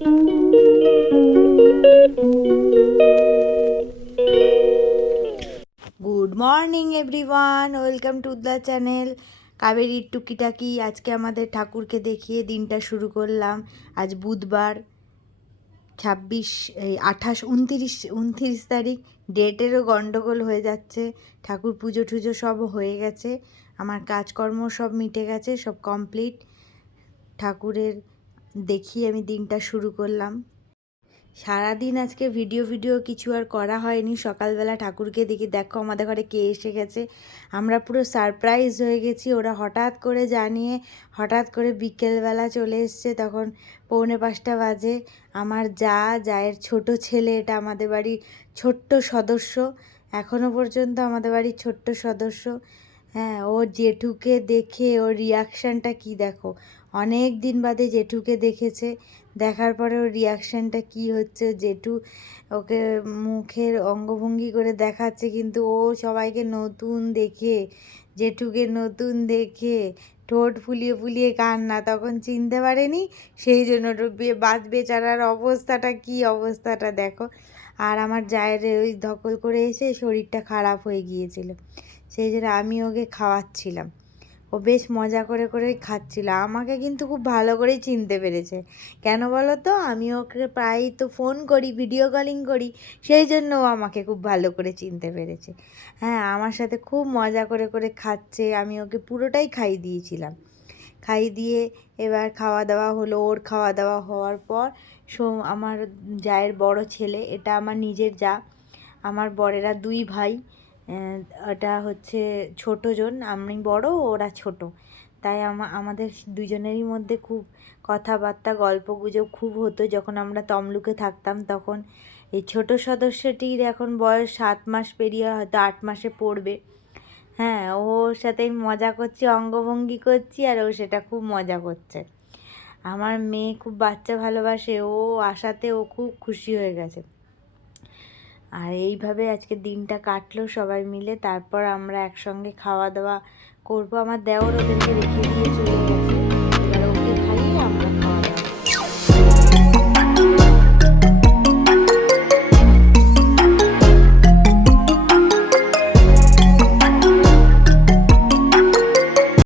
Good morning everyone, welcome to the channel কাবেরীর টুকিটাকি। আজকে আমাদের ঠাকুরকে দেখিয়ে দিনটা শুরু করলাম। আজ বুধবার 29 তারিখ। ডেটেরও গন্ডগোল হয়ে যাচ্ছে। ঠাকুর পুজো টুজো সব হয়ে গেছে, আমার কাজকর্ম সব মিটে গেছে, সব কমপ্লিট। ঠাকুরের দেখিয়ে আমি দিনটা শুরু করলাম। সারাদিন আজকে ভিডিও কিছু আর করা হয়নি। সকালবেলা ঠাকুরকে দেখি, দেখো আমাদের ঘরে কে এসে গেছে। আমরা পুরো সারপ্রাইজ হয়ে গেছি। ওরা হঠাৎ করে জানিয়ে হঠাৎ করে বিকেলবেলা চলে এসছে। তখন 4:45 বাজে। আমার জায়ের ছোট ছেলে, এটা আমাদের বাড়ির ছোট্ট সদস্য, এখনও পর্যন্ত আমাদের বাড়ির ছোট্ট সদস্য। হ্যাঁ, ও জেঠুকে দেখে ওর রিয়াকশানটা কি দেখো। অনেক দিন বাদে জেঠুকে দেখেছে। দেখার পরে ওর রিয়াকশানটা কি হচ্ছে, জেঠু ওকে মুখের অঙ্গভঙ্গি করে দেখাচ্ছে, কিন্তু ও সবাইকে নতুন দেখে, জেঠুকে নতুন দেখে ঠোঁট ফুলিয়ে ফুলিয়ে কান্না, তখন চিনতে পারেনি। সেই জন্য বেচারার অবস্থাটা কি অবস্থাটা দেখো। আর আমার জায়ের ওই ধকল করে এসে শরীরটা খারাপ হয়ে গিয়েছিল, সেই জন্য আমি ওকে খাওয়াচ্ছিলাম। ও বেশ মজা করে করেই খাচ্ছিল। আমাকে কিন্তু খুব ভালো করেই চিনতে পেরেছে। কেন বলো তো, আমি ওকে প্রায়ই তো ফোন করি, ভিডিও কলিং করি, সেই জন্য ও আমাকে খুব ভালো করে চিনতে পেরেছে। হ্যাঁ, আমার সাথে খুব মজা করে করে খাচ্ছে। আমি ওকে পুরোটাই খাইয়ে দিয়েছিলাম। খাইয়ে দিয়ে এবার খাওয়া দাওয়া হলো। ওর খাওয়া দাওয়া হওয়ার পর আমার জায়ের বড় ছেলে, এটা আমার নিজের যা, আমার বরেরা 2 ভাই। ওটা হচ্ছে ছোটো জন, আমি বড়, ওরা ছোট। তাই আমাদের দুজনেরই মধ্যে খুব কথাবার্তা গল্পগুজব খুব হতো যখন আমরা তমলুকে থাকতাম। তখন এই ছোট সদস্যটির এখন বয়স 7 মাস পেরিয়ে হয়তো 8 মাসে পড়বে। হ্যাঁ, ওর সাথে মজা করছি, অঙ্গভঙ্গি করছি, আর ও সেটা খুব মজা করছে। আমার মেয়ে খুব বাচ্চা ভালোবাসে, ও আসাতে ও খুব খুশি হয়ে গেছে। আর এইভাবে আজকে দিনটা কাটলো সবাই মিলে। তারপর আমরা একসঙ্গে খাওয়া দাওয়া করবো। আমার দেওর ওদেরকে রেখে দিয়ে চলে গেছে।